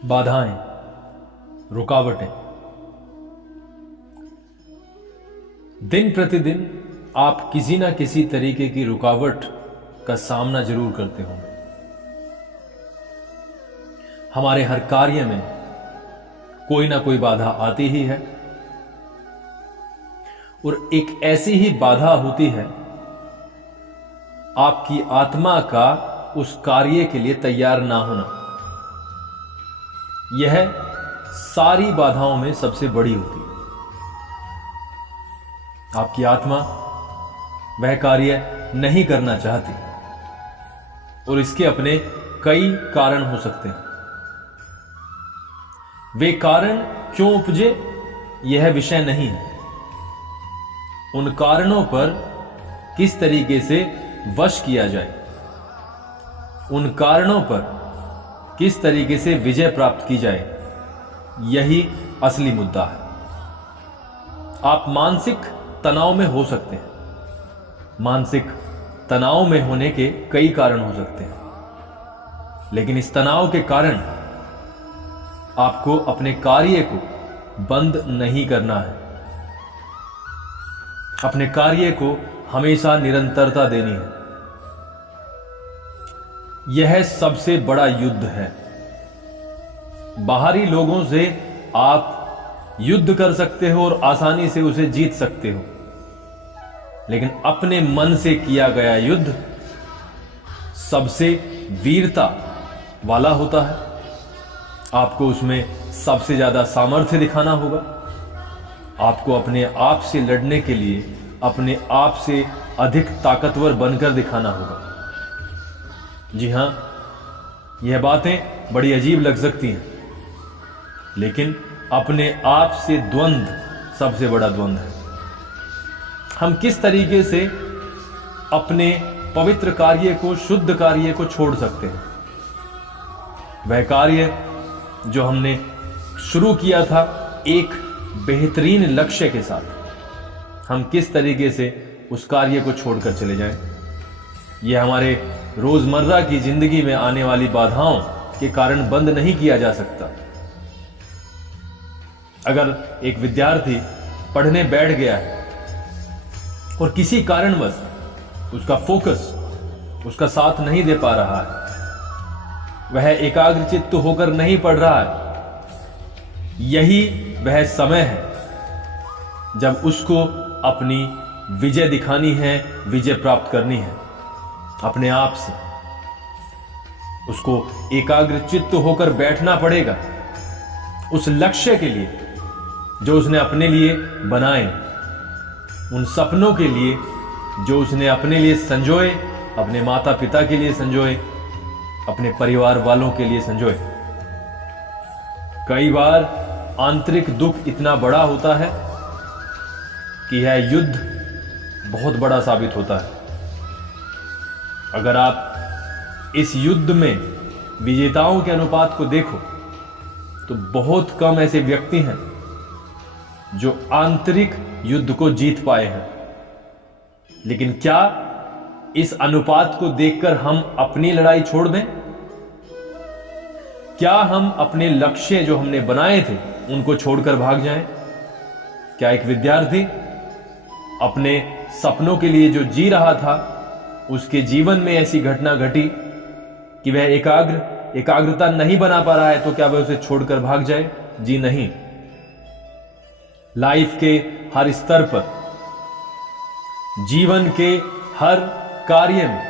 बाधाएं, रुकावटें। दिन प्रतिदिन आप किसी ना किसी तरीके की रुकावट का सामना जरूर करते होंगे। हमारे हर कार्य में कोई ना कोई बाधा आती ही है, और एक ऐसी ही बाधा होती है आपकी आत्मा का उस कार्य के लिए तैयार ना होना। यह सारी बाधाओं में सबसे बड़ी होती है। आपकी आत्मा वह कार्य नहीं करना चाहती, और इसके अपने कई कारण हो सकते हैं। वे कारण क्यों उपजे, यह विषय नहीं है। उन कारणों पर किस तरीके से वश किया जाए, उन कारणों पर किस तरीके से विजय प्राप्त की जाए, यही असली मुद्दा है। आप मानसिक तनाव में हो सकते हैं। मानसिक तनाव में होने के कई कारण हो सकते हैं, लेकिन इस तनाव के कारण आपको अपने कार्य को बंद नहीं करना है। अपने कार्य को हमेशा निरंतरता देनी है। यह सबसे बड़ा युद्ध है। बाहरी लोगों से आप युद्ध कर सकते हो और आसानी से उसे जीत सकते हो, लेकिन अपने मन से किया गया युद्ध सबसे वीरता वाला होता है। आपको उसमें सबसे ज्यादा सामर्थ्य दिखाना होगा। आपको अपने आप से लड़ने के लिए अपने आप से अधिक ताकतवर बनकर दिखाना होगा। जी हां, यह बातें बड़ी अजीब लग सकती हैं, लेकिन अपने आप से द्वंद्व सबसे बड़ा द्वंद्व है। हम किस तरीके से अपने पवित्र कार्य को, शुद्ध कार्य को छोड़ सकते हैं। वह कार्य जो हमने शुरू किया था एक बेहतरीन लक्ष्य के साथ, हम किस तरीके से उस कार्य को छोड़कर चले जाएं। यह हमारे रोजमर्रा की जिंदगी में आने वाली बाधाओं के कारण बंद नहीं किया जा सकता। अगर एक विद्यार्थी पढ़ने बैठ गया है और किसी कारणवश उसका फोकस उसका साथ नहीं दे पा रहा है, वह एकाग्रचित्त होकर नहीं पढ़ रहा है, यही वह समय है जब उसको अपनी विजय दिखानी है, विजय प्राप्त करनी है। अपने आप से उसको एकाग्रचित्त होकर बैठना पड़ेगा उस लक्ष्य के लिए जो उसने अपने लिए बनाए, उन सपनों के लिए जो उसने अपने लिए संजोए, अपने माता पिता के लिए संजोए, अपने परिवार वालों के लिए संजोए। कई बार आंतरिक दुख इतना बड़ा होता है कि यह युद्ध बहुत बड़ा साबित होता है। अगर आप इस युद्ध में विजेताओं के अनुपात को देखो तो बहुत कम ऐसे व्यक्ति हैं जो आंतरिक युद्ध को जीत पाए हैं। लेकिन क्या इस अनुपात को देखकर हम अपनी लड़ाई छोड़ दें? क्या हम अपने लक्ष्य जो हमने बनाए थे उनको छोड़कर भाग जाएं? क्या एक विद्यार्थी अपने सपनों के लिए जो जी रहा था, उसके जीवन में ऐसी घटना घटी कि वह एकाग्रता नहीं बना पा रहा है, तो क्या वह उसे छोड़कर भाग जाए? जी नहीं। लाइफ के हर स्तर पर, जीवन के हर कार्य में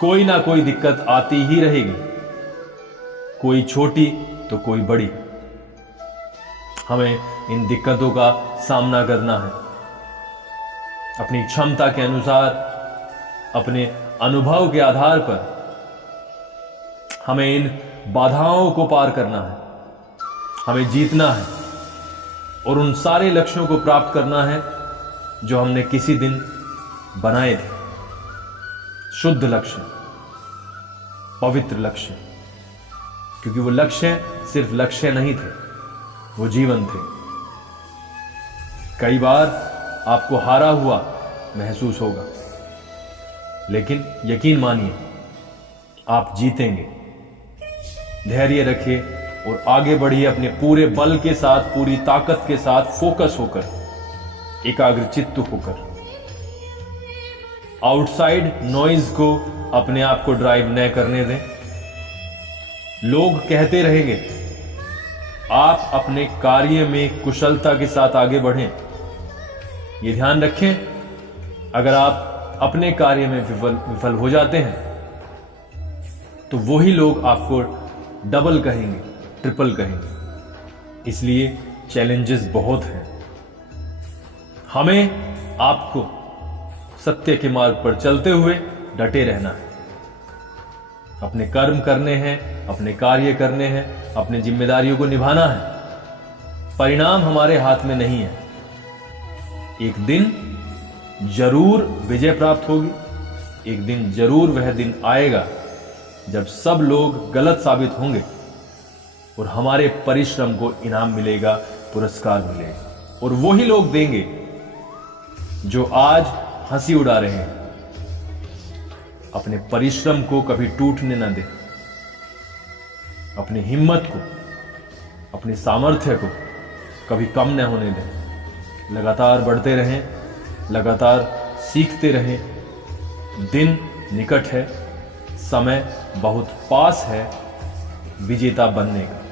कोई ना कोई दिक्कत आती ही रहेगी, कोई छोटी तो कोई बड़ी। हमें इन दिक्कतों का सामना करना है। अपनी क्षमता के अनुसार, अपने अनुभव के आधार पर हमें इन बाधाओं को पार करना है। हमें जीतना है और उन सारे लक्ष्यों को प्राप्त करना है जो हमने किसी दिन बनाए थे। शुद्ध लक्ष्य, पवित्र लक्ष्य, क्योंकि वो लक्ष्य सिर्फ लक्ष्य नहीं थे, वो जीवन थे। कई बार आपको हारा हुआ महसूस होगा, लेकिन यकीन मानिए आप जीतेंगे। धैर्य रखिए और आगे बढ़िए अपने पूरे बल के साथ, पूरी ताकत के साथ, फोकस होकर, एकाग्रचित्त होकर। आउटसाइड नॉइज को अपने आप को ड्राइव न करने दें। लोग कहते रहेंगे, आप अपने कार्य में कुशलता के साथ आगे बढ़ें। ये ध्यान रखें, अगर आप अपने कार्य में विफल हो जाते हैं तो वही लोग आपको डबल कहेंगे, ट्रिपल कहेंगे। इसलिए चैलेंजेस बहुत हैं। हमें आपको सत्य के मार्ग पर चलते हुए डटे रहना है। अपने कर्म करने हैं, अपने कार्य करने हैं, अपनी जिम्मेदारियों को निभाना है। परिणाम हमारे हाथ में नहीं है। एक दिन जरूर विजय प्राप्त होगी। एक दिन जरूर वह दिन आएगा जब सब लोग गलत साबित होंगे और हमारे परिश्रम को इनाम मिलेगा, पुरस्कार मिलेगा। और वही लोग देंगे जो आज हंसी उड़ा रहे हैं। अपने परिश्रम को कभी टूटने न दें। अपनी हिम्मत को, अपने सामर्थ्य को कभी कम न होने दें। लगातार बढ़ते रहें, लगातार सीखते रहें। दिन निकट है, समय बहुत पास है विजेता बनने का।